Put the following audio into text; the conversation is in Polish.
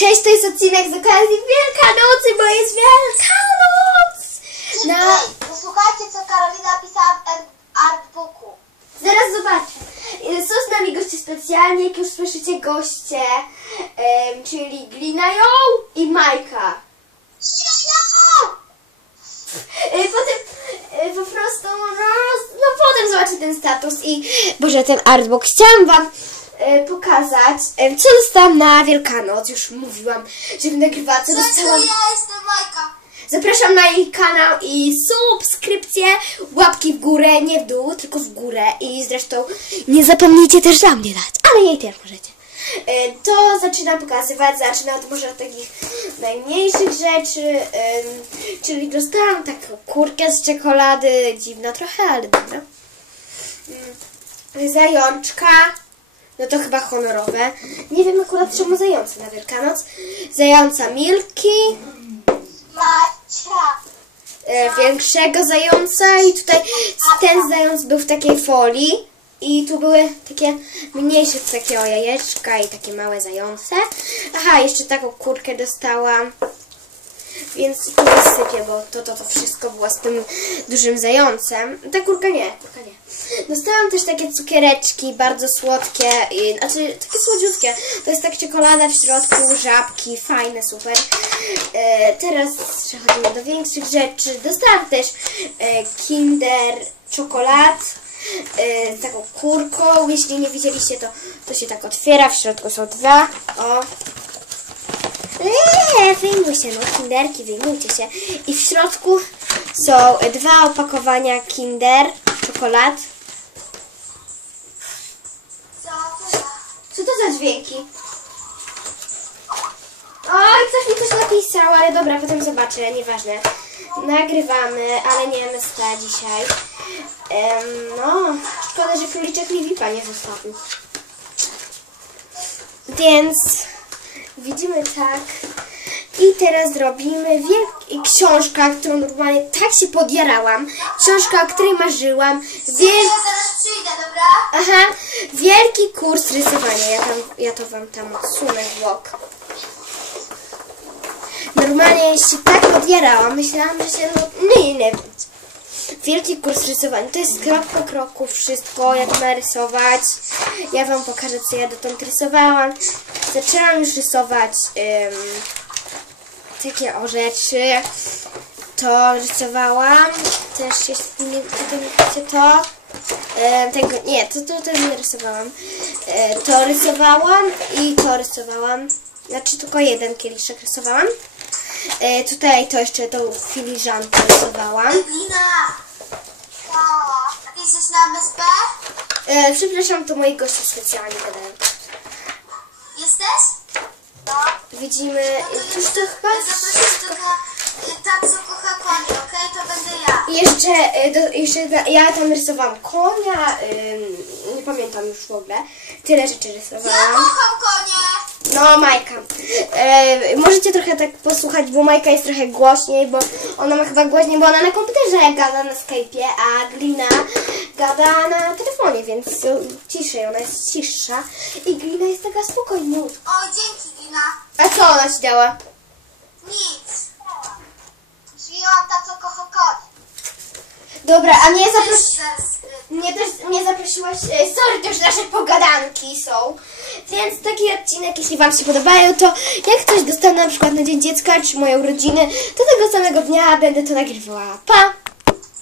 Cześć, to jest odcinek z okazji Wielkanocy, bo jest Wielkanoc! Na... Posłuchajcie, co Karolina pisała w ar- artbooku. Zaraz zobaczę. Są z nami goście specjalni, jak już słyszycie goście, em, czyli Glinają i Majka. Y, Potem y, po prostu, no, no potem zobaczę ten status i Boże, ten artbook. Chciałam Wam pokazać, y, co dostałam na Wielkanoc. Już mówiłam, że nagrywała, co Cześć, to dostałam. ja jestem Majka. Zapraszam na jej kanał i subskrypcję, łapki w górę, nie w dół, tylko w górę i zresztą nie zapomnijcie też dla mnie dać, ale jej też możecie. E, To zaczynam pokazywać, zaczynam od może od takich najmniejszych rzeczy, czyli dostałam taką kurkę z czekolady, dziwna trochę, ale dobra. Mm, Zajączka, no to chyba honorowe. Nie wiem akurat czemu zające na Wielkanoc. Zająca Milki, Macia. e, większego zająca i tutaj ten zając był w takiej folii i tu były takie mniejsze takiego jajeczka i takie małe zające. Aha, jeszcze taką kurkę dostałam. Więc tu wysypię, bo to, to, to wszystko było z tym dużym zającem. Ta kurka nie, kurka nie. Dostałam też takie cukiereczki, bardzo słodkie, i, znaczy takie słodziutkie. To jest tak czekolada w środku, żabki, fajne, super. E, teraz przechodzimy do większych rzeczy. Dostałam też e, Kinder czekolad e, taką kurką. Jeśli nie widzieliście, to, to się tak otwiera. W środku są dwa. O, Eee, wyjmuj się, no kinderki, wyjmujcie się. I w środku są dwa opakowania kinder, czekolad. Co to za dźwięki? Oj, ktoś mi coś napisał, ale dobra, potem zobaczę, nieważne. Nagrywamy, ale nie MST dzisiaj. Em, no, szkoda, że króliczek mi VIPa nie zostawił. Więc widzimy tak. I teraz robimy wielki książka, którą normalnie tak się podjarałam. Książka, o której marzyłam. Wiel... Ja zaraz przyjdę, dobra? Aha, wielki kurs rysowania. Ja, tam, ja to wam tam odsunę w bok. Normalnie się tak podjarałam. Myślałam, że się no, nie, nie wiem. Wielki kurs rysowania. To jest krok po kroku wszystko, jak narysować. Ja wam pokażę, co ja dotąd rysowałam. Zaczęłam już rysować takie o rzeczy. To rysowałam. Też jeśli nie widzicie to. E, tego, nie, to, to, to nie rysowałam. E, to rysowałam i to rysowałam. Znaczy tylko jeden kieliszek rysowałam. E, tutaj to jeszcze tą filiżankę rysowałam. Mała. A ty jesteś na MSP? E, przepraszam, to moi goście specjalnie gadają. Jesteś? No. Widzimy, cóż to chyba tylko y, ta, co kocha konie, okej? To będę ja. Jeszcze, e, do, jeszcze ja tam rysowałam konia, ym, nie pamiętam już w ogóle. Tyle rzeczy Ja rysowałam. kocham konie. No, Majka. E, możecie trochę tak posłuchać, bo Majka jest trochę głośniej, bo ona ma chyba głośniej, bo ona na komputerze gada na Skype'ie, a Glina gada na telefonie, więc ciszej, ona jest ciszsza. I Glina jest taka spokojniutka. O, dzięki Lina. A co ona ci dała? Nic. Przyjęłam ta, co kocha konie. Dobra, a mnie, zapros Też zaraz, y, mnie też mnie zaprosiłaś. e, Sorry, to już nasze pogadanki są. Więc taki odcinek, jeśli Wam się podobają, to jak ktoś dostanę na przykład na Dzień Dziecka czy moje urodziny, to tego samego dnia będę to nagrywała. Pa!